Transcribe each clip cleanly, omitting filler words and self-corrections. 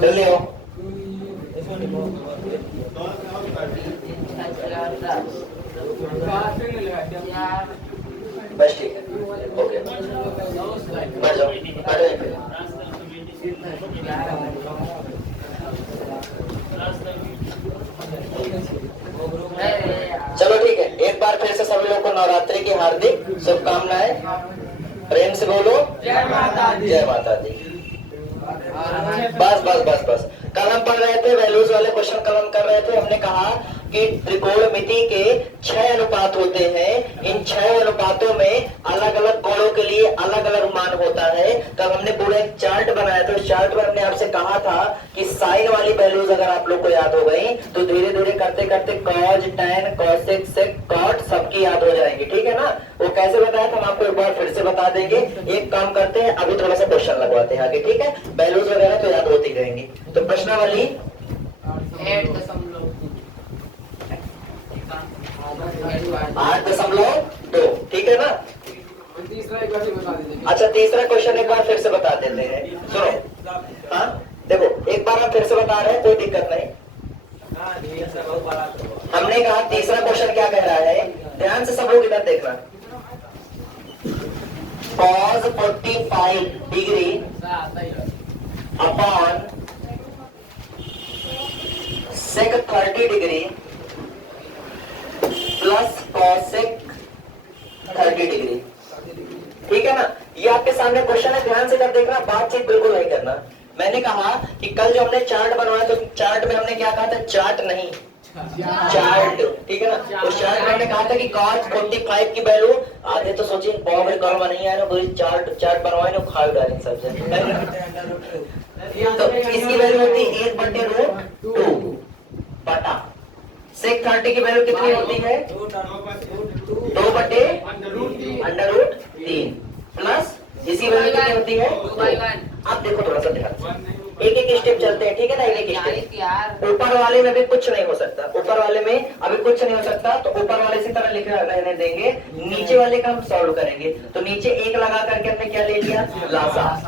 जल्दी आओ। बस ठीक है, ओके, बैठ जाओ, बैठो यहीं पे। चलो ठीक है, एक बार फिर से सभी लोग को नवरात्रि की हार्दिक शुभकामनाएं। प्रेम से बोलो जय माता दी। जय माता दी। बस बस बस बस। कल हम पढ़ रहे थे वैल्यूज वाले क्वेश्चन, कल हम कर रहे थे। हमने कहा कि त्रिकोणमिति के 6 अनुपात होते हैं। इन 6 अनुपातों में अलग अलग कोणों के लिए अलग अलग मान होता है। कल हमने पूरा एक चार्ट बनाया था। उस चार्ट में हमने आपसे कहा था कि साइन वाली वैल्यूज अगर आप लोग को याद हो गई तो धीरे धीरे करते करते कॉज, टैन, कॉसेक, सेक, कॉट सबकी याद हो जाएंगी। ठीक है ना? वो कैसे बताया था हम आपको एक बार फिर से बता देंगे। एक काम करते हैं, अभी थोड़ा सा क्वेश्चन लगवाते हैं आगे। ठीक है? वैल्यूज वगैरह तो याद होती रहेंगी। तो प्रश्नावली 8.2। ठीक है ना? अच्छा, तीसरा क्वेश्चन एक बार फिर से बता देते हैं। सुनो, हाँ देखो, एक बार हम फिर से बता रहे हैं, कोई दिक्कत नहीं। हमने कहा तीसरा क्वेश्चन क्या कह रहा है, ध्यान से सब लोग इधर देखना। cos 45 degree upon sec 30 degree plus cosec 30 degree. ठीक है ना? ये आपके सामने क्वेश्चन है, ध्यान से कर देखना, बातचीत बिल्कुल नहीं करना। मैंने कहा कि कल जो हमने चार्ट बनवाया तो चार्ट में हमने क्या कहा था, चार्ट नहीं चार्ट। ठीक है ना? उस चार्ट में हमने कहा था कि cos 45 की वैल्यू, आधे तो सोचिए पावर कर्म नहीं आया ना, कोई चार्ट बनवाए ना खाई डालें सबसे। तो इसकी वैल्यू होती है 1/√2 बटा sec 30 की वैल्यू कितनी होती है, 2/√3 प्लस इसी वैल्यू कितनी होती है 2। अब देखो थोड़ा सा ध्यान, एक एक स्टेप चलते हैं। ठीक है ना? एक एक स्टेप। ऊपर वाले में भी कुछ नहीं हो सकता, ऊपर वाले में अभी कुछ नहीं हो सकता, तो ऊपर वाले इसी तरह लिख रहने देंगे। नीचे वाले का हम सॉल्व करेंगे। तो नीचे 1 लगा करके हमने क्या ले लिया, लासा।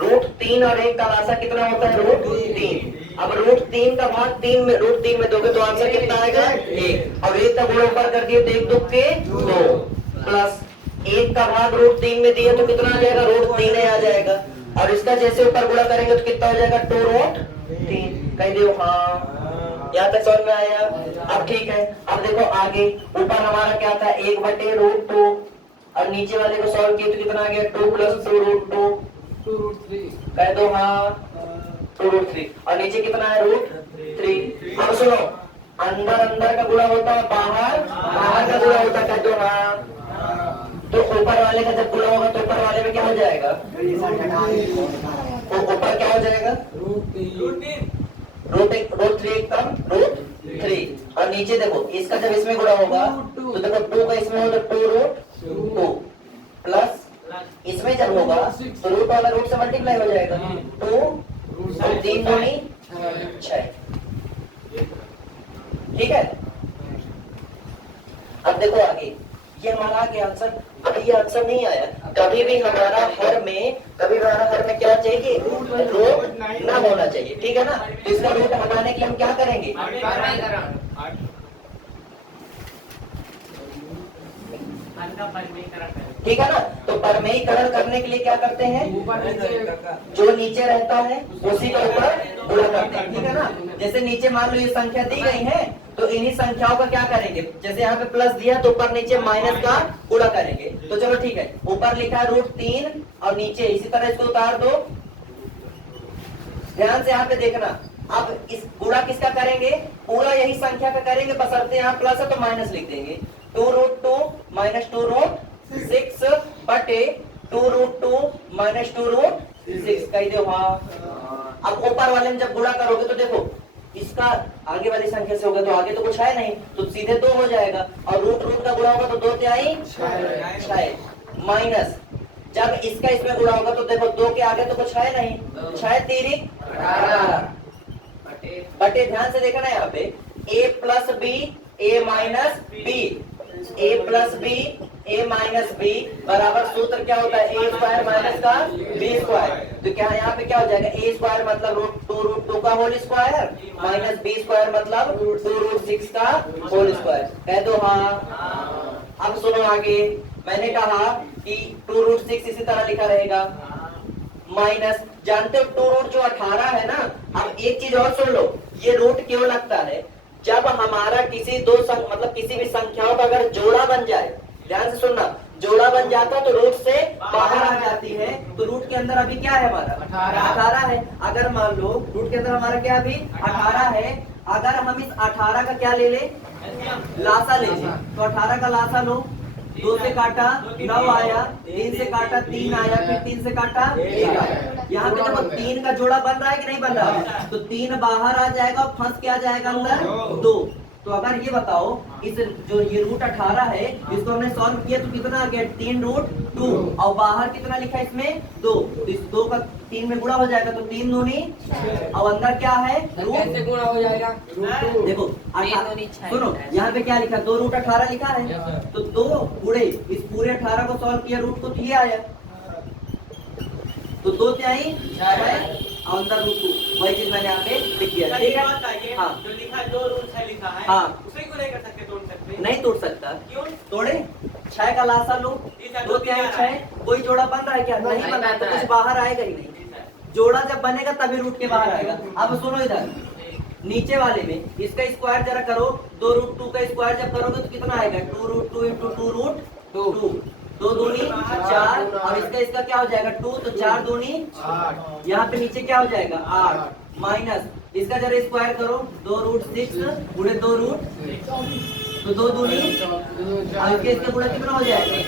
√3 और 1 का लासा कितना होता है, √3। अब √3 का भाग 3 में, √3 में दोगे तो आंसर कितना आएगा, 1। अब 1 का गुणा ऊपर कर दिए तो 1 2 के 2 प्लस 1 का भाग √3 में दिया तो कितना आ जाएगा, √3 आ जाएगा। और इसका जैसे ऊपर गुणा करेंगे तो कितना हो जाएगा, 2√3। कह दो हाँ, यहाँ तक समझ में आया? अब ठीक है, अब देखो आगे ऊपर हमारा क्या था, 1/√2 और नीचे वाले को सॉल्व किए तो कितना आ गया, 2 + 2√2। कह दो हाँ, 2√3 और नीचे कितना है, √3। अब सुनो, अंदर अंदर का गुणा होता है, बाहर बाहर का गुणा होता है। कह दो हाँ। तो ऊपर वाले का जब गुणा होगा तो ऊपर वाले में क्या हो जाएगा, तो ऊपर क्या हो जाएगा, √3 कम √3। और नीचे देखो, इसका जब इसमें गुणा होगा तो देखो 2 का इसमें हो तो 2√2 प्लस इसमें जब होगा तो रूट वाला रूट से मल्टीप्लाई हो जाएगा, 2 और 3 दूनी 6। ठीक है? अब देखो आगे, ये हमारा आगे आंसर। अभी ये आंसर नहीं आया। कभी भी हमारा हर में क्या चाहिए, रूट ना होना चाहिए। ठीक है ना? तो इसका रूट हटाने के लिए हम क्या करेंगे, ठीक है ना? तो परमेयीकरण करने के लिए क्या करते हैं, जो नीचे रहता है उसी के ऊपर गुणा करते हैं। ठीक है ना? जैसे नीचे मान लो ये संख्या दी गई है तो इन्हीं संख्याओं का क्या करेंगे, जैसे यहाँ पे प्लस दिया तो ऊपर नीचे माइनस का गुणा करेंगे। तो चलो ठीक है, ऊपर लिखा है √3 और नीचे इसी तरह इसको उतार दो। ध्यान से यहाँ पे देखना, अब इस गुणा किसका करेंगे, पूरा यही संख्या का करेंगे, बशर्ते यहाँ प्लस है तो माइनस लिख देंगे। 2√2 - 2√6 बटे 2√2 - 2√6 कह दो हाँ। अब ऊपर वाले में जब गुणा करोगे तो देखो इसका आगे वाली संख्या से होगा तो आगे तो कुछ है नहीं, तो सीधे 2 हो जाएगा। और रूट का गुणा होगा तो 2 तिहाई 6 माइनस जब इसका इसमें गुणा होगा तो देखो 2 के आगे तो कुछ है नहीं, 6 तिहरी 18 बटे, ध्यान से देखना यहाँ पे a + b a - b, a + b a minus B बराबर सूत्र क्या होता है a स्क्वायर माइनस का b स्क्वायर। तो क्या यहाँ पे क्या हो जाएगा a स्क्वायर मतलब √2 का whole square minus b square मतलब 2√6 का होल स्क्वायर। कह दो हाँ। अब सुनो आगे, मैंने कहा कि 2√6 इसी तरह लिखा रहेगा माइनस, जानते हो 2 रूट जो 18 है ना। अब एक चीज और सुन लो, ये रूट क्यों लगता है, जब हमारा किसी मतलब किसी भी संख्याओं का अगर जोड़ा बन जाए, ध्यान से सुनना, जोड़ा बन जाता तो रूट से बाहर आ जाती है। तो रूट के अंदर अभी क्या है हमारा 18 है। अगर मान लो रूट के अंदर हमारा क्या अभी 18 है, अगर हम इस 18 का क्या ले ले लासा ले ले, तो 18 का लासा लो, 2 से काटा 9 आया, 3 से काटा 3 आया, फिर 3 से काटा 1 आया। यहाँ पे जब 3 का जोड़ा बन रहा है कि नहीं बन रहा है, तो 3 बाहर आ जाएगा और फंस के आ जाएगा अंदर 2। तो अगर ये बताओ इस जो ये रूट 18 है इसको हमने सॉल्व किया तो कितना आ गया 3√2 और बाहर कितना लिखा है इसमें 2, तो इस 2 का 3 में गुणा हो जाएगा तो 3 दूनी और अंदर क्या है रूट, कैसे गुणा हो जाएगा देखो सुनो यहाँ पे क्या लिखा 2√18 लिखा है, तो 2 गुणे इस पूरे 18 को सॉल्व किया रूट को तो ये आया, तो 2 क्या ही अंदर √2, वही चीज मैंने यहाँ पे लिख दिया। ठीक है हाँ, जो लिखा है 2√6 लिखा है हाँ, उसे क्यों नहीं कर सकते, तोड़ सकते नहीं तोड़ सकता, क्यों तोड़े 6 का लासा लो, 2 क्या है 6, कोई जोड़ा बन रहा है क्या नहीं बन रहा है, तो कुछ बाहर आएगा ही नहीं, जोड़ा जब बनेगा तभी रूट के बाहर आएगा। अब सुनो इधर नीचे वाले में इसका स्क्वायर जरा करो, 2√2 का स्क्वायर जब करोगे तो कितना आएगा 2√2 इंटू 2√2, 2 दूनी 4 और इसका क्या हो जाएगा 2, तो 4 दूनी 8, यहाँ पे नीचे क्या हो जाएगा 8 माइनस इसका जरा स्क्वायर करो 2√6 गुणे 2 रूट, तो 2 दूनी और इसका गुणा कितना हो जाएगा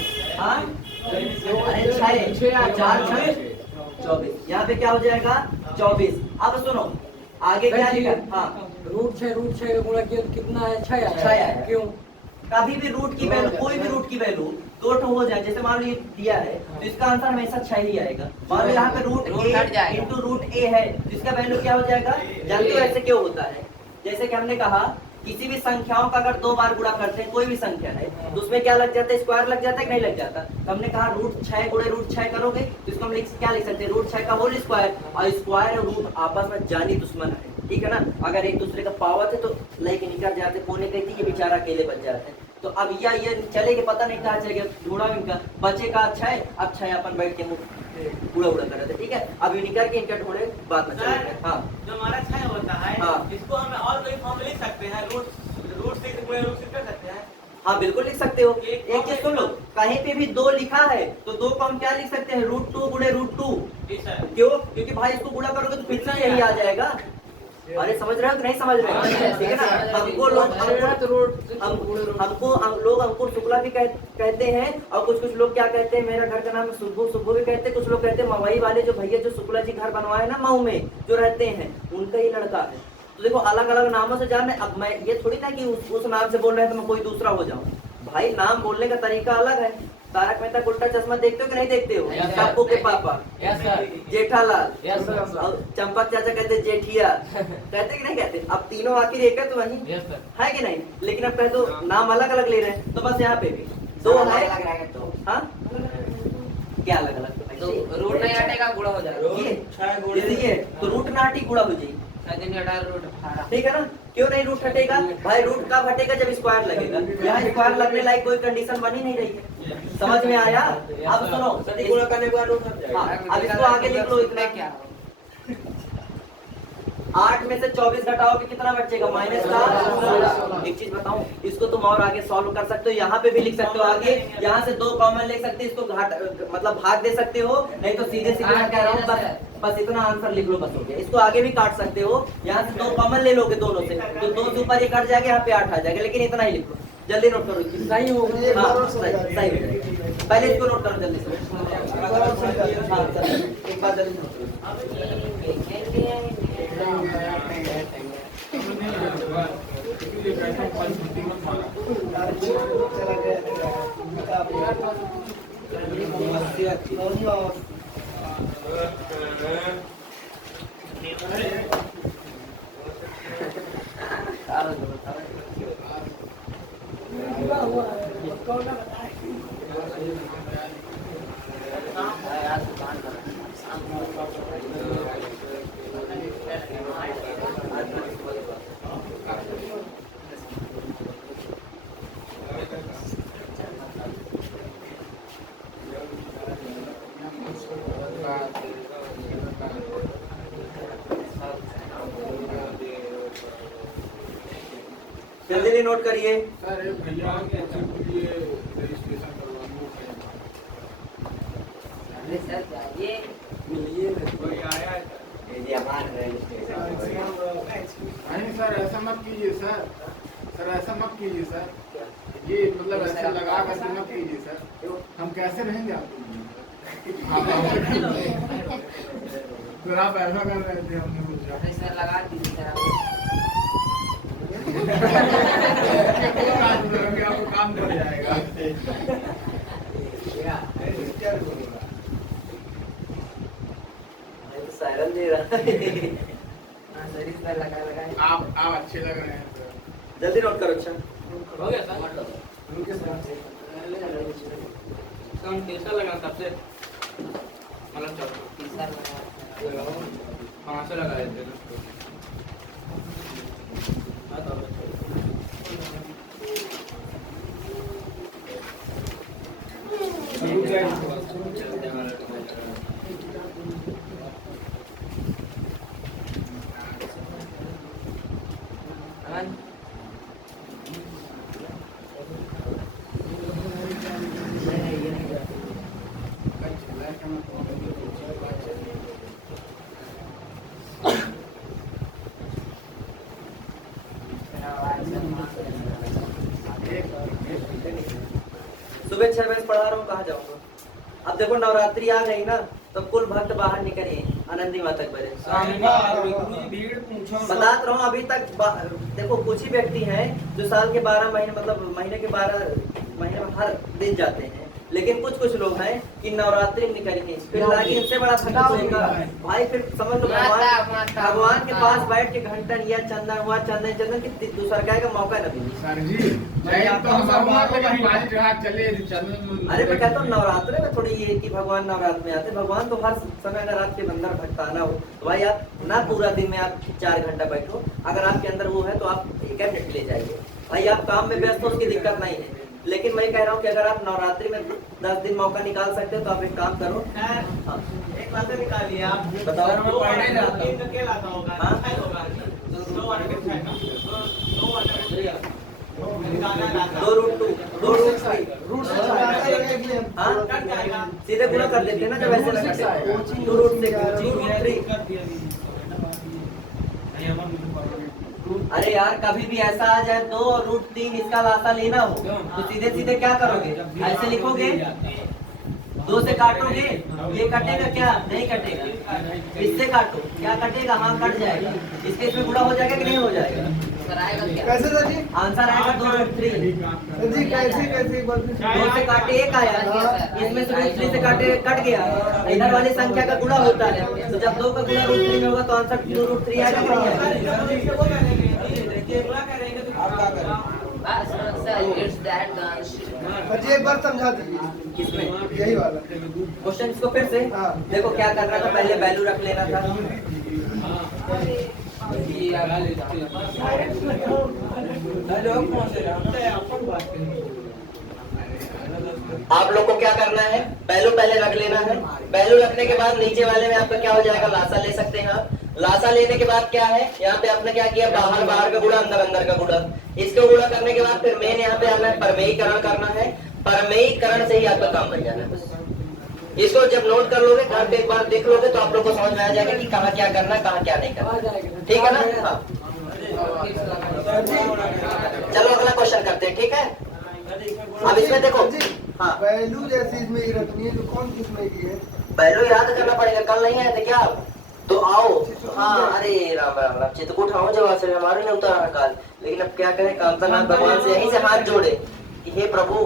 हाँ अरे 6 4 6 24, यहाँ पे क्या हो जाएगा 24। अब सुनो आगे क्या लिखा हाँ √6 का गुणा किया तो कितना है 6 आया। क्यों कभी भी रूट की वैल्यू कोई भी रूट की वैल्यू 2 हो जाए, जैसे मान लो ये दिया है तो इसका आंसर हमेशा 6 ही आएगा। मान लो यहाँ पे root a into root a है तो इसका वैल्यू क्या हो जाएगा, जानते हो ऐसे क्यों होता है, जैसे कि हमने कहा किसी भी संख्याओं का अगर 2 बार गुणा करते हैं कोई भी संख्या है तो उसमें क्या लग जाता है स्क्वायर लग जाता है कि नहीं लग जाता। तो हमने कहा √6 गुणे √6 करोगे तो इसको हम क्या लिख सकते हैं √6 का होल स्क्वायर, और स्क्वायर और रूट आपस में जानी दुश्मन है, ठीक है ना। अगर एक दूसरे का पावर थे तो लेके निकल जाते, कोने कहती ये बेचारा अकेले बच जाते हैं। तो अब ये चले गए पता नहीं कहाँ चले गए, ढूंढा इनका बच्चे का अच्छा है अपन बैठ के पूरा उड़ा कर रहे थे, ठीक है। अब निकल के इनका ढूंढे बात में चले। हाँ जो हमारा 6 होता है हाँ, इसको हम और कोई फॉर्म लिख सकते हैं, √6 गुणे √6 कर सकते हैं। हाँ बिल्कुल लिख सकते हो। एक चीज सुन लो, कहीं पे भी 2 लिखा है तो 2 को हम क्या लिख सकते हैं √2 गुणे √2, क्यों, क्योंकि भाई इसको गुणा करोगे तो फिर से यही आ जाएगा। अरे समझ रहे हो कि नहीं समझ रहे हो, ठीक है ना। हमको लोग अंकुर शुक्ला भी कहते हैं और कुछ लोग क्या कहते हैं, मेरा घर का नाम सुब्बू भी कहते हैं, कुछ लोग कहते हैं मवई वाले जो भैया जो शुक्ला जी घर बनवाए ना मऊ में जो रहते हैं उनका ही लड़का है। तो देखो अलग अलग नामों से जान रहे। अब मैं ये थोड़ी ना कि उस नाम से बोल रहे हैं तो मैं कोई दूसरा हो जाऊँ, भाई नाम बोलने का तरीका अलग है। तारक मेहता उल्टा चश्मा देखते हो कि नहीं देखते हो, पप्पू के पापा जेठालाल, चंपक चाचा कहते जेठिया, कहते कि नहीं कहते। अब तीनों आखिर एक है तो वही है कि नहीं, लेकिन अब कहे तो नाम अलग अलग ले रहे हैं। तो बस यहाँ पे भी 2 है हाँ क्या अलग अलग रूट नहीं हटेगा गुणा हो जाएगा, ये तो रूट नाटी गुणा हो जाएगी, ठीक है ना। क्यों नहीं रूट हटेगा भाई, रूट कब हटेगा जब स्क्वायर लगेगा। यहाँ स्क्वायर लगने लायक कोई कंडीशन बनी नहीं रही है, समझ में आया। अब सुनो गुणा करने के बाद रूट हट जाएगा। हाँ, अब इसको आगे लिख लो, इतना क्या 8 में से 24 घटाओगे कितना बचेगा माइनस का। एक चीज बताऊं, इसको तुम और आगे सॉल्व कर सकते हो, यहाँ पे भी लिख सकते हो आगे, यहाँ से 2 कॉमन ले सकते हो, इसको मतलब भाग दे सकते हो, नहीं तो सीधे सीधे मैं कह रहा हूँ बस इतना आंसर लिख लो बस हो गया। इसको आगे भी काट सकते हो, यहाँ से 2 कॉमन ले लोगे दोनों से तो 2 से ऊपर ये कट जाएगा, यहाँ पे 8 आ जाएगा, लेकिन इतना ही लिख लो, जल्दी नोट करो। सही हो हाँ सही, पहले इसको नोट करो जल्दी से। हाँ एक बार जल्दी नोट करो। जल्दी जल्दी नोट करिए। सर एक भैया रजिस्ट्रेशन करवाना अरे सर जाइए कोई आया है नहीं सर, ऐसा मत कीजिए सर। सर ऐसा मत कीजिए सर, ये मतलब ऐसे लगा करके मत कीजिए सर। हम कैसे रहेंगे आपको? फिर आप ऐसा कर रहे थे, हमने सोचा अरे सर लगा दीजिए सर आपको काम कर जाएगा। सायरन दे रहा है। हाँ सर इस बार लगा आप अच्छे लग रहे हैं सर। जल्दी नोट करो। अच्छा हो गया सर कैसा लगा सबसे मतलब चलो 500 लगा देते ना सुबह 6 बजे पढ़ा रहा हूँ, कहाँ जाऊँगा? अब देखो नवरात्रि आ गई ना, तो कुल भक्त बाहर निकले आनंदी माता के बरे। बता रहा हूँ अभी तक देखो कुछ ही व्यक्ति हैं जो साल के 12 महीने मतलब महीने के 12 महीने में हर दिन जाते हैं, लेकिन कुछ लोग हैं कि नवरात्रि में निकलेंगे, फिर लागे इनसे बड़ा भक्त होगा भाई। फिर समझ लो भगवान के पास बैठ के घंटन या चंदन हुआ चंदन की दूसरा का मौका न मिले। सर जी तो चले चंदन। अरे मैं कहता हूँ नवरात्रि में थोड़ी ये कि भगवान नवरात्र में आते, भगवान तो हर समय अगर आपके अंदर भटकाना हो तो भाई आप ना पूरा दिन में आप 4 घंटा बैठो, अगर आपके अंदर वो है तो आप 1 मिनट ले जाइए भाई। आप काम में व्यस्त हो उसकी दिक्कत नहीं है, लेकिन मैं कह रहा हूँ कि अगर आप नवरात्रि में 10 दिन मौका निकाल सकते हो तो आप एक काम करो। एक बात निकालिए आप बताओ। मैं पढ़ने जाता हूँ क्या लाता होगा होगा 2 रूट 2 रूट 3 हाँ सीधे गुणा कर देते हैं ना जब ऐसे लगाते 2 रूट 3। अरे यार कभी भी ऐसा आ जाए 2 और रूट 3 इसका लासा लेना हो तो सीधे सीधे क्या करोगे? ऐसे लिखोगे, 2 से काटोगे, ये कटेगा क्या? नहीं कटेगा। इससे काटो, क्या कटेगा? हाँ कट जाएगा। इसके इसमें गुणा हो जाएगा कि नहीं हो जाएगा? कैसे सर जी? आंसर आएगा 2 रूट 3। सर जी कैसे 2 से काटे 1 आया, इसमें से रूट 3 से काटे कट गया, इधर वाली संख्या का गुणा होता है, तो जब 2 का गुणा रूट 3 में होगा तो आंसर 2 रूट 3 आएगा कि नहीं आएगा? सर जी एक बार समझा दीजिए। किसमें? यही वाला क्वेश्चन इसको फिर से हाँ। देखो क्या करना था, पहले वैल्यू रख लेना था। आप लोग को क्या करना है, वैल्यू पहले रख लेना है। वैल्यू रखने के बाद नीचे वाले में आपका क्या हो जाएगा? लासा ले सकते हैं आप। लासा लेने के बाद क्या है, यहाँ पे आपने क्या किया? बाहर का गुणा, अंदर का गुणा। इसको गुणा करने के बाद फिर मेन यहाँ पे आना है, परमेयीकरण करना है। परमेयीकरण से ही आपका काम बन जाना है बस। इसको जब नोट कर लोगे, घर पे एक बार देख लोगे तो आप लोग को समझ में आ जाएगा कि कहाँ क्या करना है, कहाँ क्या नहीं करना। ठीक है ना? हाँ चलो अगला क्वेश्चन करते हैं। ठीक है, अब इसमें देखो। हाँ वैल्यू जैसी इसमें ही रखनी है, तो कौन किसमें की है? वैल्यू याद करना पड़ेगा, कल नहीं आए थे क्या आप? तो आओ। हाँ अरे राम राम राम, चित्रकूट आओ जब से हमारे लिए उतारा काल, लेकिन अब क्या करें, काम करना भगवान से यहीं से हाथ जोड़े कि हे प्रभु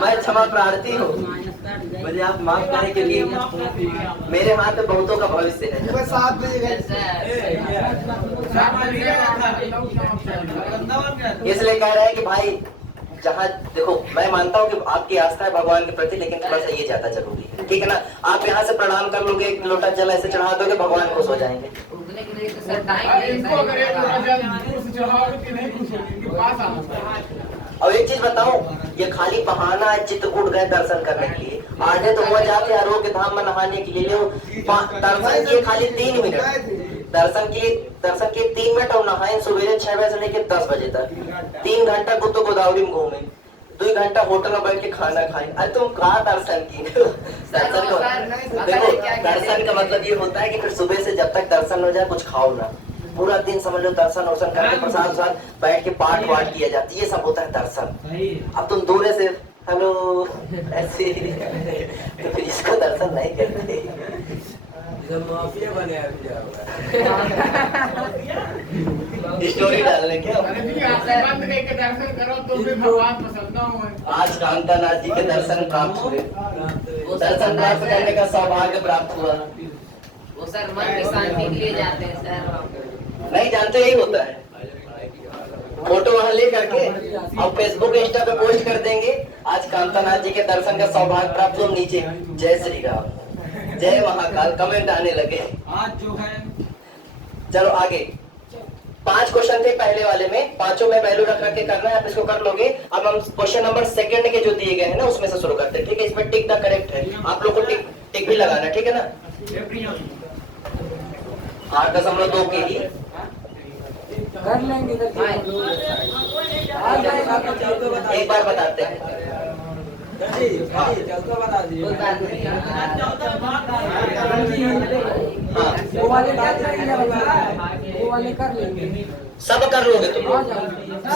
मैं क्षमा प्रार्थी हूँ, मुझे आप माफ करें क्योंकि मेरे हाथ में बहुतों का भविष्य है। सुबह 7 बजे गए। इसलिए कह रहे हैं कि भाई जहाँ देखो, मैं मानता हूँ कि आपकी आस्था है भगवान के प्रति, लेकिन थोड़ा सा ये ज्यादा जरूरी है। ठीक है ना? आप यहाँ से प्रणाम कर लोगे, 1 लोटा जल ऐसे चढ़ा दोगे, भगवान खुश हो जाएंगे। और एक चीज बताऊं, ये खाली बहाना है चित्रकूट गए दर्शन करने के लिए, आधे तो वह जाते आरोग्य धाम में नहाने के लिए दर्शन किए खाली 3 मिनट। दर्शन के 3 मिनट और नहाए सुबह 6 बजे से लेकर 10 बजे तक 3 घंटा को तो गोदावरी में घूमे 2 घंटा होटल में बैठ के खाना खाए। अरे तुम कहाँ दर्शन की दर्शन का देखो, दर्शन का मतलब ये होता है कि फिर सुबह से जब तक दर्शन हो जाए कुछ खाओ ना, पूरा दिन समझ लो दर्शन वर्शन करके प्रसाद बैठ के पाठ वाठ किया जाती है, ये सब होता है दर्शन। अब तुम दूर से हेलो ऐसे तो फिर इसको दर्शन नहीं करते। माफिया बने स्टोरी डालने क्या अरे जी आंखें बंद करके दर्शन करो तो भी भगवान प्रसन्न हो। आज कांतानाथ जी के दर्शन प्राप्त हुए, दर्शन प्राप्त करने का सौभाग्य प्राप्त हुआ। वो सर मन की शांति के लिए जाते हैं सर। नहीं जानते यही होता है, फोटो वहां ले करके और फेसबुक इंस्टा पे पोस्ट कर देंगे आज कांतानाथ जी के दर्शन का सौभाग्य प्राप्त हुआ। नीचे जय श्री राम जय महाकाल कमेंट आने लगे। आज जो है चलो आगे 5 क्वेश्चन थे पहले वाले में, पांचों में वैल्यू रख के करना है, आप इसको कर लोगे। अब हम क्वेश्चन नंबर 2 के जो दिए गए हैं ना उसमें से शुरू करते हैं, ठीक है। इसमें टिक द करेक्ट है, आप लोग को टिक भी लगाना है, ठीक है ना। 8.2 के लिए कर लेंगे एक बार बताते हैं। बता दीजिए। वो वाले कर लेंगे। सब कर लोगे तुम लोग,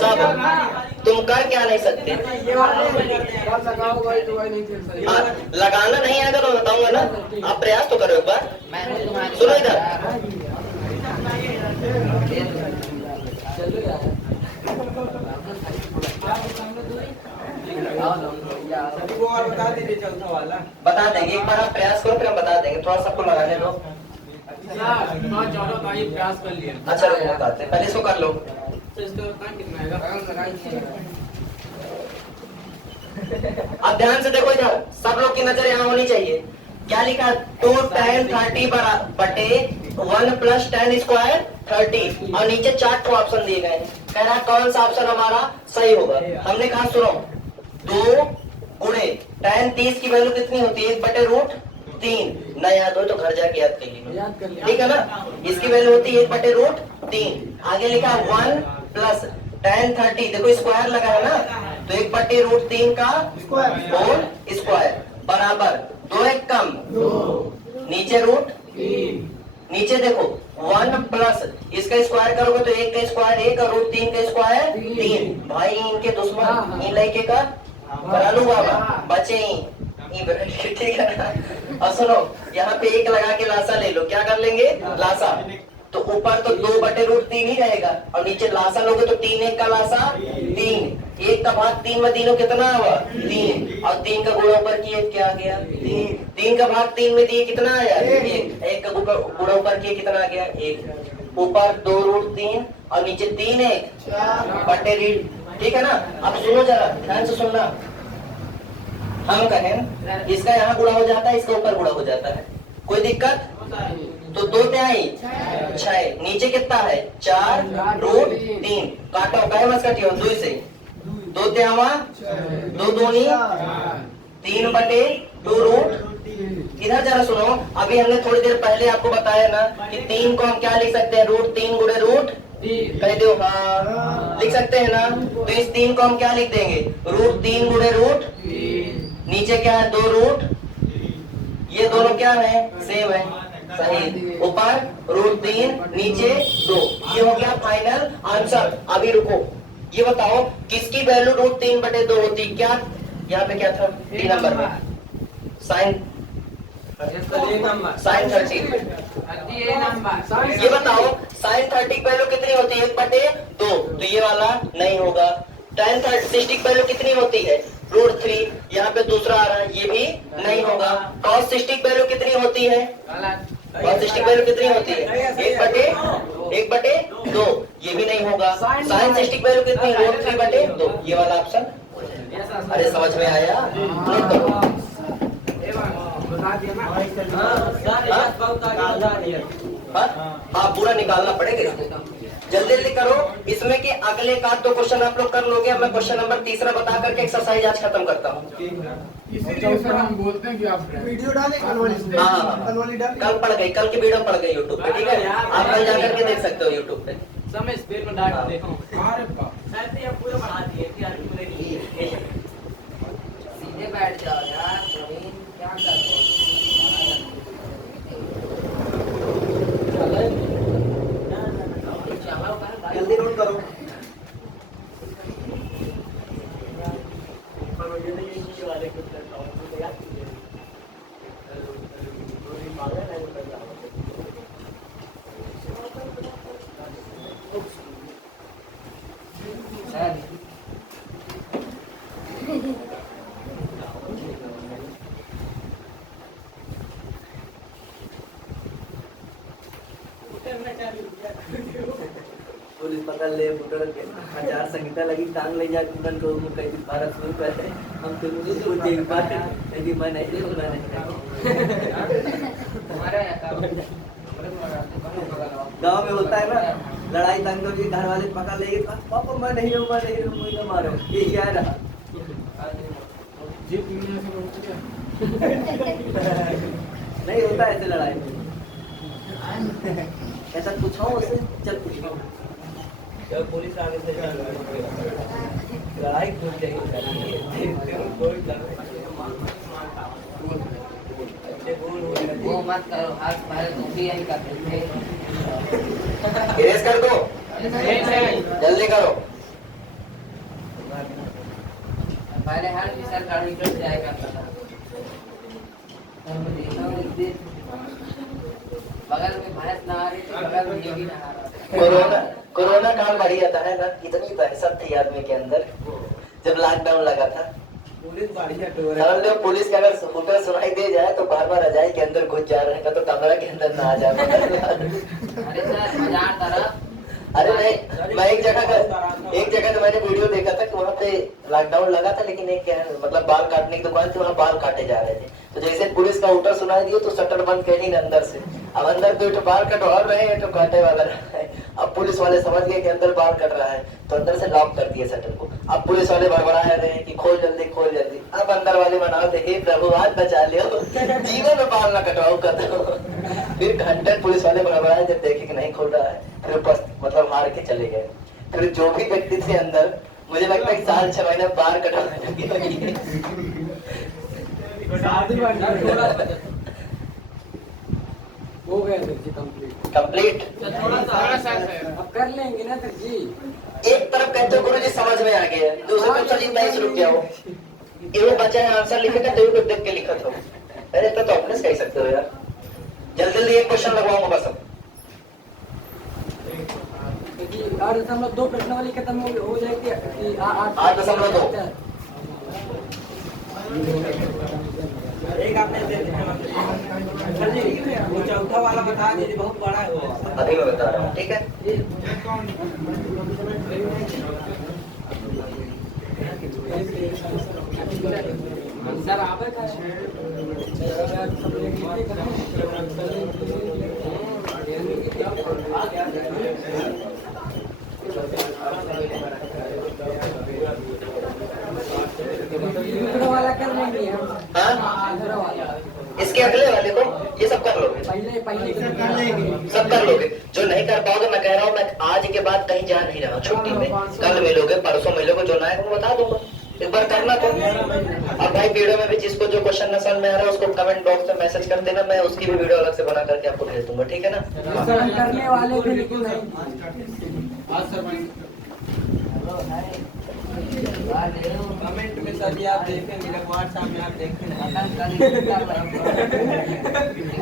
सब तुम कर क्या नहीं सकते। हाँ, लगाना नहीं आएगा तो बताऊंगा ना, आप प्रयास तो करो एक बार। सुनो इधर, बता दीजिए चौथा वाला। बता देंगे एक बार, आप प्रयास करो फिर हम बता देंगे, थोड़ा सबको लगाने दो। प्रयास कर लिया। अच्छा रुको बताते हैं, पहले इसको कर लो। अब ध्यान से देखो इधर, सब लोग की नजर यहाँ होनी चाहिए। क्या लिखा? 2 tan 30 बटे 1 + tan स्क्वायर 30 और नीचे 4 ऑप्शन दिए गए हैं। कह रहा कौन सा ऑप्शन हमारा सही होगा। हमने कहा सुनो 2 गुणे tan 30 की वैल्यू कितनी होती है? 1/√3। न याद हो तो घर जाके याद कर लीजिए, ठीक है ना। इसकी वैल्यू होती है 1/√3। आगे लिखा 1 + tan 30, देखो स्क्वायर लगा है ना, तो 1/√3 का होल स्क्वायर बराबर 2 एक कम 2, नीचे रूट 3, नीचे देखो 1 प्लस इसका स्क्वायर करोगे तो 1 का स्क्वायर 1 और √3 का स्क्वायर 3। भाई इनके दुश्मन इन लड़के का करा लू बाबा बचे ठीक है ना। और सुनो यहाँ पे 1 लगा के लासा ले लो, क्या कर लेंगे लासा, तो ऊपर तो 2/√3 ही रहेगा और नीचे लासा लोगे तो 3 1 का लासा 3, 1 का भाग 3 में तीनों कितना हुआ 3 और 3 का गुणा ऊपर किए क्या आ गया 3 का भाग 3 में दिए कितना आया 1 का गुणा ऊपर किए कितना आ गया 1, ऊपर 2√3 और नीचे 3 1 बटे, ठीक है ना। अब सुनो जरा ध्यान से सुनना, हम कहें इसका यहाँ गुणा हो जाता है, इसका ऊपर गुणा हो जाता है, कोई दिक्कत? तो 2 तिहाई 6, नीचे कितना है 4√3, काटो कहे मत कटियो 2 से 2 तिहावा 2 दूनी 3/√। इधर जरा सुनो, अभी हमने थोड़ी देर पहले आपको बताया ना कि 3 को हम क्या लिख सकते हैं √3 गुणे रूट, कह दो हाँ लिख सकते हैं ना। तो इस 3 को हम क्या लिख देंगे √3 गुणे रूट, नीचे क्या है 2 रूट, ये दोनों क्या है सेम है, सही, ऊपर √3 नीचे 2, ये हो गया फाइनल आंसर। अभी रुको, ये बताओ किसकी वैल्यू √3/2 होती, क्या यहाँ पे क्या था 3 नंबर में साइन 30, ये बताओ sin 30 की वैल्यू कितनी होती है 1/2, तो ये वाला नहीं होगा। tan 60 की वैल्यू कितनी होती है √3, यहाँ पे दूसरा आ रहा है, ये भी नहीं होगा। cos 60 की वैल्यू कितनी होती है, cos 60 की वैल्यू कितनी होती है 1/2, ये भी नहीं होगा। sin 60 की वैल्यू कितनी √3/2, ये वाला ऑप्शन। अरे समझ में आया, नोट करो। हाँ पूरा निकालना पड़ेगा इसको। जल्दी जल्दी करो। इसमें कि अगले का 2 क्वेश्चन आप लोग कर लोगे। अब मैं क्वेश्चन नंबर 3 बता करके एक्सरसाइज आज खत्म करता हूँ। इसीलिए सर हम बोलते हैं कि आप वीडियो डालें कल वाली इसमें? हाँ। कल वाली डालें? कल पड़ गई, कल की वीडियो पड़ गई यूट्यूब पे, ठीक है? आप कल जाकर के देख सकते हो यूट्यूब पे। समय स्पीड में डाल देखो। अरे बाप शायद ये पूरा बढ़ा दिए कि यार पूरे नहीं। सीधे बैठ जाओ यार प्रवीण, क्या कर रहे हो? जल्दी नोट करो। सर पुलिस पकड़ ले बुटर के आचार संहिता लगी टांग ले जा कुंदन को कई भारत शुरू कर हम तो मुझे तो देख पाते यदि मैं नहीं तुम्हारा गांव में होता है ना लड़ाई दंगों की घर वाले पकड़ लेंगे पापा मैं नहीं हूँ मुझे मारो ये क्या रहा जीत मिलने से रोक दिया। नहीं होता ऐसे लड़ाई में ऐसा पूछो उससे चल पूछो जब पुलिस आगे से लड़ाई खुल जाएगी वो मत करो, हाथ पहले तुम भी यही करते थे। इरेज कर दो, जल्दी करो। पहले हर विषय का निकल जाया करता था। बगल में भैंस नहा रही थी, बगल में योगी नहा रहा था। कोरोना काल बढ़िया था है ना, इतनी दहशत थी आदमी के अंदर जब लॉकडाउन लगा था। पुलिस बढ़िया टोर समझ लो, पुलिस का अगर हुटर सुनाई दे जाए तो बार बार रजाई के अंदर घुस जा रहे हैं तो कमरा के अंदर ना आ जाए। अरे सर हजार तरफ अरे नहीं, मैं एक जगह तो मैंने वीडियो देखा था कि वहाँ पे लॉकडाउन लगा था, लेकिन एक क्या है, मतलब बाल काटने की दुकान थी, वहाँ बाल काटे जा रहे थे। तो जैसे पुलिस का हुटर सुनाई दिया तो शटर बंद कर ही अंदर से। अब अंदर तो बाल कटवा रहे हैं, तो काटे वाला रहा है। अब पुलिस वाले समझ गए कि अंदर बाल कट रहा है तो अंदर से लॉक कर दिए शटर को। अब पुलिस वाले बड़बड़ा रहे हैं कि खोल जल्दी खोल जल्दी। अब अंदर वाले बनाओ थे, हे प्रभु आज बचा लियो, जीवन में बाल ना कटवाओ कर दो। फिर घंटे पुलिस वाले बड़बड़ाए, जब देखे कि नहीं खोल रहा है फिर बस मतलब हार के चले गए। फिर जो भी व्यक्ति थे अंदर, मुझे लगता है 4-6 महीने बाल कटवाने लगे। हो गया सर जी कंप्लीट। थोड़ा सा अब कर लेंगे ना सर जी। एक तरफ कहते हो गुरु जी समझ में आ गया, दूसरी तरफ सर जी नहीं रुक गया हो। ये बच्चा है आंसर लिखेगा तो ये देख के लिखा था। अरे तो अपने से कह सकते हो यार। जल्दी जल्दी एक क्वेश्चन लगवाऊंगा बस। अब 8.2 प्रश्नावली खत्म हो जाएगी 8.2 एक आपने दे दिया सर जी, वो चौथा वाला बता दीजिए, बहुत बड़ा है वो। अभी मैं बता रहा हूँ, ठीक है? सर आप वाला कर लेंगे हम। हाँ? इसके अगले वाले को ये सब कर लोगे, पहले सब कर लोगे। जो नहीं कर पाओगे, मैं कह रहा हूँ, मैं आज के बाद कहीं जा नहीं रहा छुट्टी में। कल मिलोगे, परसों मिलोगे, जो ना है वो बता दूंगा। एक बार करना तो। अब भाई वीडियो में भी जिसको जो क्वेश्चन न समझ में आ रहा है उसको कमेंट बॉक्स में मैसेज कर देना, मैं उसकी भी वीडियो अलग से बना करके आपको भेज दूंगा, ठीक है ना? करने वाले भी लेकिन कमेंट में सर जी आप देखेंगे, व्हाट्सएप में आप देखेंगे।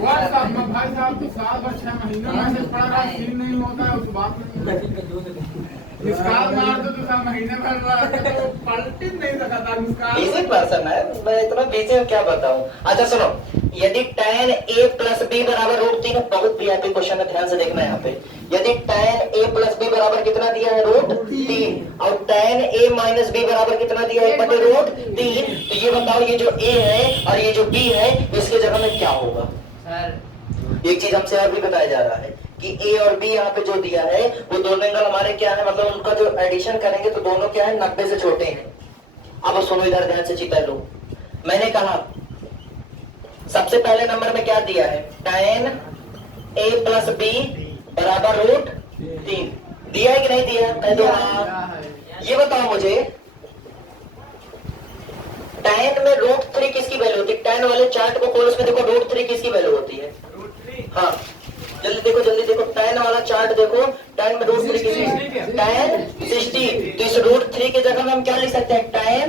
व्हाट्सएप में भाई साहब तो 7 और 6 महीनों में पड़ा रहा, सीन नहीं होता है उस बात में। निष्काल मार दो तो 7 महीने भर तो पलटी नहीं सकता निष्काल। बिजी पर्सन है मैं, इतना बिजी हूँ क्या बताऊँ। अच्छा सुनो, यदि tan a प्लस b बराबर √3, बहुत वीआईपी क्वेश्चन है, ध्यान से देखना यहाँ पे। यदि tan a प्लस b बराबर कितना दिया है? √3। और tan a माइनस b बराबर कितना दिया है? 1/√3। तो ये बताओ, ये जो a है और ये जो b है, इसके जगह में क्या होगा? सर एक चीज हमसे और भी बताया जा रहा है कि ए और बी यहाँ पे जो दिया है वो दोनों एंगल हमारे क्या है, मतलब उनका जो एडिशन करेंगे तो दोनों क्या है 90 से छोटे हैं। अब सुनो इधर ध्यान से चिता लो। मैंने कहा सबसे पहले नंबर में क्या दिया है, tan a प्लस बी बराबर √3 दिया है कि नहीं दिया, कह दो हाँ। ये बताओ मुझे tan में √3 किसकी वैल्यू होती है, tan वाले चार्ट को खोलो, उसमें देखो √3 किसकी वैल्यू होती है। हाँ जल्दी देखो tan वाला चार्ट देखो, tan में √3 किसकी, tan 60। तो इस √3 की जगह में हम क्या लिख सकते हैं, tan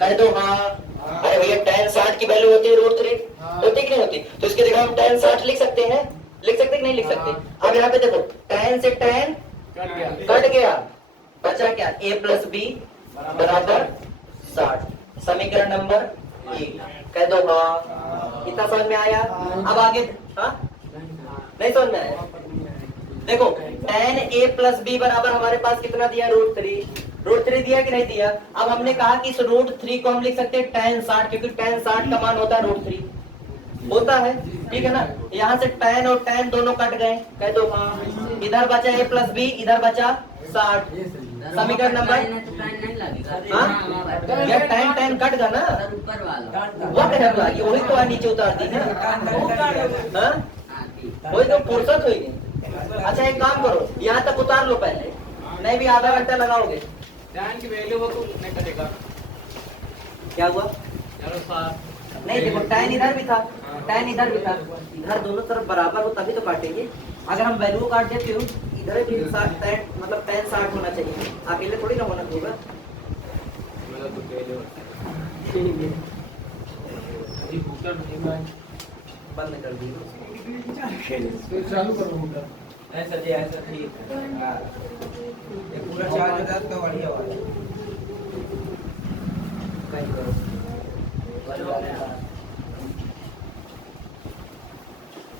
कह दो हाँ। अरे भैया tan 60 की वैल्यू होती है √3, होती कि नहीं होती, तो इसकी जगह हम tan 60 लिख सकते हैं, लिख सकते कि नहीं लिख सकते। अब यहाँ पे देखो tan से tan कट गया, बचा क्या, a प्लस बी बराबर 60, समीकरण नंबर 1, कह दो हाँ। इतना समझ में आया। अब आगे हाँ नहीं समझ में आया। देखो tan a प्लस बी बराबर हमारे पास कितना दिया, √3 दिया कि नहीं दिया। अब हमने कहा कि इस √3 को हम लिख सकते हैं tan 60, क्योंकि tan 60 का मान होता है √3 होता है, ठीक है ना। यहाँ से tan और tan दोनों कट गए, कह दो हाँ। इधर बचा a प्लस बी, इधर बचा 60, समीकरण नंबर यार tan कट गया ना, ऊपर वाला वो कहना वही तो नीचे उतार दी है, वही तो फुर्सत हुई नहीं। अच्छा एक काम करो, यहाँ तक उतार लो पहले, नहीं भी आधा घंटा लगाओगे। tan की वैल्यू वो तो नहीं कटेगा, क्या हुआ, चलो साहब नहीं देखो tan इधर भी था, tan इधर भी था, इधर दोनों तरफ बराबर हो तभी तो काटेंगे। अगर हम वैल्यू काट देते हो इधर भी tan मतलब tan 60 होना चाहिए, अकेले थोड़ी ना होना होगा। बंद कर दी तो चालू करो मोटर। ऐसा जी ऐसा ठीक है, ये पूरा चार्ज हो जाता तो बढ़िया वाला।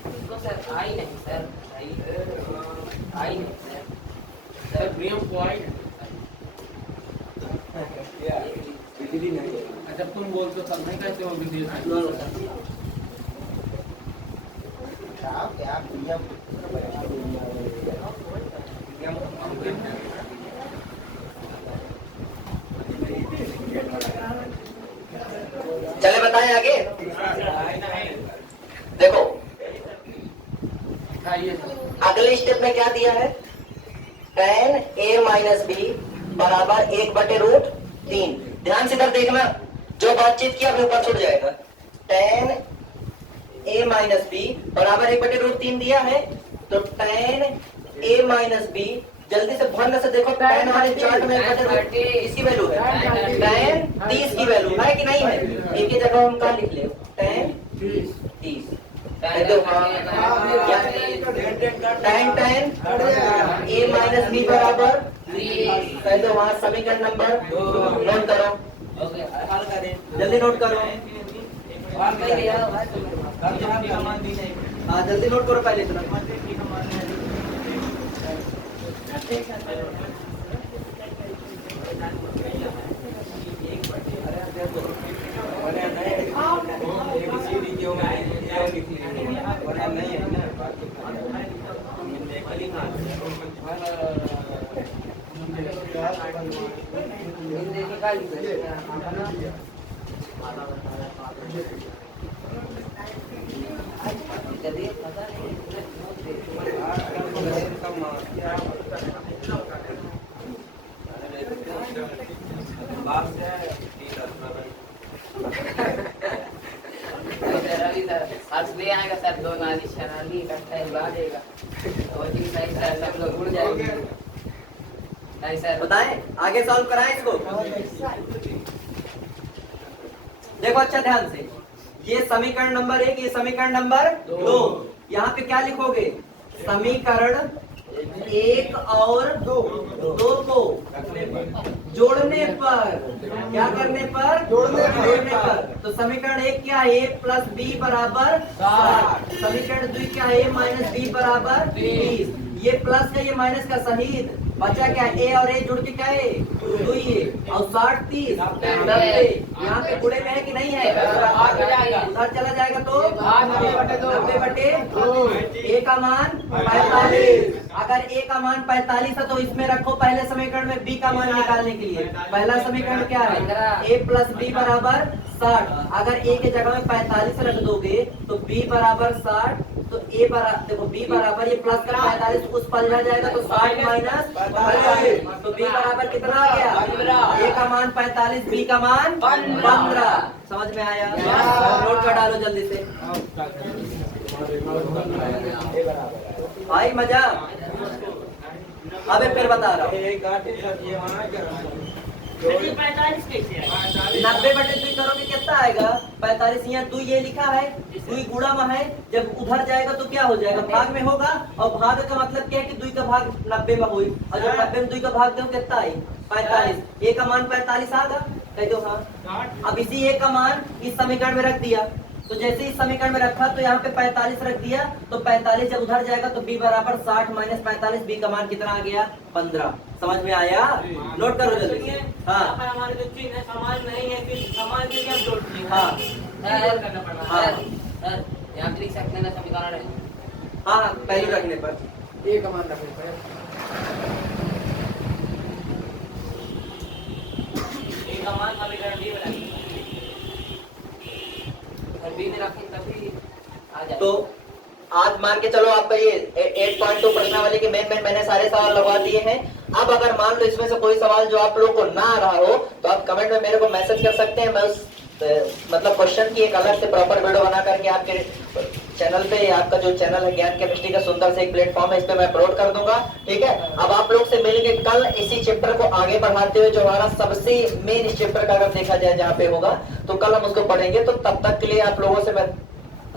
इसको सर आई नहीं सर, आई नहीं सर, सर प्रियम को आई बिजली नहीं है। अच्छा तुम बोलते हो तब नहीं कैसे हो विदेश चले बताएं आगे। देखो अगले स्टेप में क्या दिया है, tan a माइनस बी बराबर 1/√3। ध्यान से इधर देखना, जो बातचीत किया अभी ऊपर छूट जाएगा। tan a माइनस बी बराबर 1/√3 दिया है, तो tan a माइनस बी जल्दी से ध्यान से देखो, tan वाले चार्ट में इसकी वैल्यू है tan 30 की वैल्यू है कि नहीं है। एक ही जगह हम क्या लिख ले, tan 30 tan a minus B बराबर कह दो वहां समीकरण नंबर नोट करो, हल करें जल्दी नोट करो। हाँ जल्दी नोट करो पहले इतना। आएगा सर, दो नाली शराली इकट्ठा हिला देगा, कोचिंग सही सर, सब लोग उड़ जाएंगे। नहीं सर बताएं आगे सॉल्व कराएं इसको। देखो अच्छा ध्यान से, ये समीकरण नंबर 1, ये समीकरण नंबर 2। यहाँ पे क्या लिखोगे, समीकरण 1 और 2 को जोड़ने पर, क्या करने पर, जोड़ने पर। तो समीकरण 1 क्या है, a प्लस बी बराबर 60। समीकरण 2 क्या है, a माइनस बी बराबर 20। ये प्लस का ये माइनस का शहीद बचा क्या, a और a जुड़ के क्या है 2 ही है, और 60 30 90। यहाँ पे गुणे में है कि नहीं है, उधर चला जाएगा तो 90 बटे ए का मान 45। अगर ए का मान 45 है तो इसमें रखो पहले समीकरण में बी का मान निकालने के लिए। पहला समीकरण क्या है? a प्लस बी बराबर 60। अगर ए के जगह में 45 रख दोगे तो b बराबर 60, तो a बराबर देखो b बराबर ये प्लस का 45 उस पलटा जाएगा तो 60 माइनस 45, तो b बराबर कितना आ गया? a का मान 45, b का मान 15। समझ में आया? नोट कर डालो जल्दी से भाई, मजा। अबे फिर बता रहा हूँ 90 बटे 2 करोगे कितना आएगा? 45। यहाँ 2 ये लिखा है, 2 गुणा में है, जब उधर जाएगा तो क्या हो जाएगा? भाग में होगा, और भाग का मतलब क्या है कि 2 का भाग 90 में हुई, और जब 90 में 2 का भाग दो कितना आई? 45। ए का मान 45 आ गया, कह दो हाँ। अब इसी ए का मान इस समीकरण में रख दिया, तो जैसे इस समीकरण में रखा तो यहाँ पे 45 रख दिया, तो 45 जब उधर जाएगा तो b बराबर 60 माइनस 45, b का मान कितना आ गया? 15। समझ में आया? नोट करो जल्दी। हाँ हमारे जो चीज है समान नहीं है, फिर समान से क्या जोड़ दिए? हाँ करना पड़ना हाँ सर, यहाँ लिख सकते हैं ना समीकरण है। हाँ, पहले रखने पर ए का मान रखने पर एक समान समीकरण भी बना बी में रखें तभी आ जाए। तो आज मान के चलो आपका ये 8.2 प्रश्नावली के मेन मैंने सारे सवाल लगवा दिए हैं। अब अगर मान लो इसमें से कोई सवाल जो आप लोगों को ना आ रहा हो तो आप कमेंट में मेरे को मैसेज कर सकते हैं। मैं उस मतलब क्वेश्चन की एक अलग से प्रॉपर वीडियो बना करके आपके चैनल पे, आपका जो चैनल है ज्ञान केमिस्ट्री का सुंदर से एक प्लेटफॉर्म है, इस पे मैं अपलोड कर दूंगा। ठीक है, अब आप लोग से मिलेंगे कल इसी चैप्टर को आगे बढ़ाते हुए, जो हमारा सबसे मेन इस चैप्टर का अगर देखा जाए जहाँ पे होगा, तो कल हम उसको पढ़ेंगे। तो तब तक के लिए आप लोगों से मैं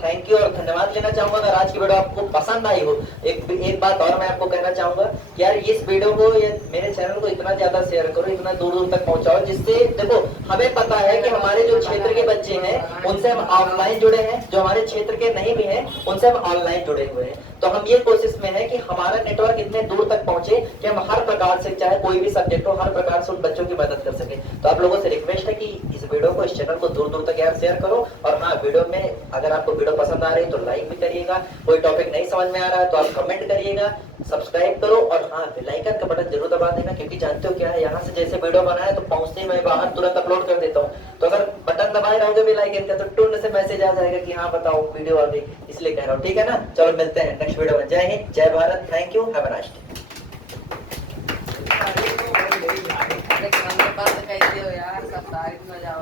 थैंक यू और धन्यवाद लेना चाहूंगा। अगर आज की वीडियो आपको पसंद आई हो, एक बात और मैं आपको कहना चाहूंगा कि यार इस वीडियो को या मेरे चैनल को इतना ज्यादा शेयर करो, इतना दूर दूर तक पहुंचाओ, जिससे देखो हमें पता है कि हमारे जो क्षेत्र के बच्चे हैं उनसे हम ऑफलाइन जुड़े हैं, जो हमारे क्षेत्र के नहीं भी हैं उनसे हम ऑनलाइन जुड़े हुए हैं। तो हम ये कोशिश में है कि हमारा नेटवर्क इतने दूर तक पहुंचे कि हम हर प्रकार से, चाहे कोई भी सब्जेक्ट हो, हर प्रकार से उन बच्चों की मदद कर सके। तो आप लोगों से रिक्वेस्ट है कि इस वीडियो को, इस चैनल को दूर दूर तक यार शेयर करो। और हाँ, वीडियो में अगर आपको वीडियो पसंद आ रही है तो लाइक भी करिएगा, कोई टॉपिक नहीं समझ में आ रहा है तो आप कमेंट करिएगा, सब्सक्राइब करो, और हाँ बेल आइकन का बटन जरूर दबा देना, क्योंकि जानते हो क्या है, यहाँ से जैसे वीडियो बनाए तो पहुंचते ही मैं बाहर तुरंत अपलोड कर देता हूँ। तो अगर बटन दबाए रहोगे बेल आइकन का तो टून से मैसेज आ जाएगा कि हाँ बताओ वीडियो आ गई, इसलिए कह रहा हूँ। ठीक है ना, चलो मिलते हैं नेक्स्ट वीडियो में। जय हिंद, जय Bharat, thank you, have a nice day. बात कह दियो यार, सब तारीफ में जाओ।